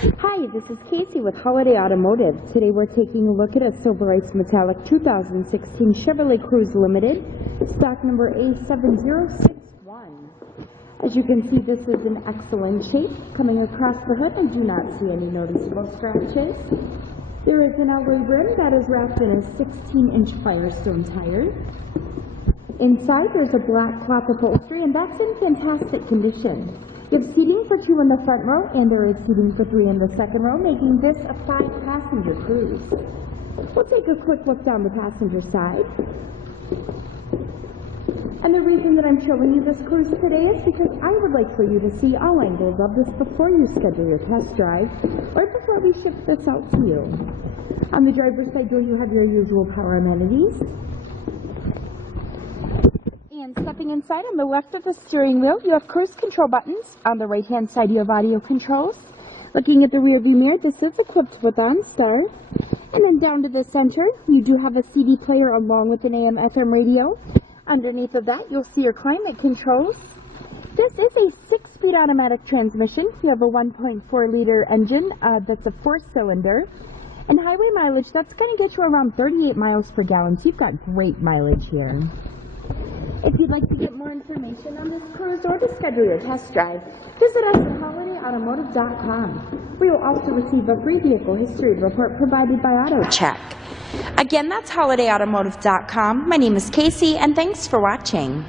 Hi, this is Casey with Holiday Automotive. Today we're taking a look at a Silver Ice Metallic 2016 Chevrolet Cruze Limited, stock number A7061. As you can see, this is in excellent shape. Coming across the hood, I do not see any noticeable scratches. There is an alloy rim that is wrapped in a 16-inch Firestone tire. Inside, there's a black cloth upholstery, and that's in fantastic condition. You have seating for 2 in the front row, and there is seating for 3 in the second row, making this a 5-passenger Cruze. We'll take a quick look down the passenger side. And the reason that I'm showing you this Cruze today is because I would like for you to see all angles of this before you schedule your test drive, or before we ship this out to you. On the driver's side door, you have your usual power amenities. And stepping inside, on the left of the steering wheel, you have cruise control buttons. On the right-hand side, you have audio controls. Looking at the rear view mirror, this is equipped with OnStar. And then down to the center, you do have a CD player along with an AM/FM radio. Underneath of that, you'll see your climate controls. This is a 6-speed automatic transmission. You have a 1.4-liter engine that's a 4-cylinder. And highway mileage, that's going to get you around 38 miles per gallon, so you've got great mileage here. If you'd like to get more information on this Cruze or to schedule your test drive, visit us at holidayautomotive.com, where you'll also receive a free vehicle history report provided by AutoCheck. Again, that's holidayautomotive.com. My name is Casey, and thanks for watching.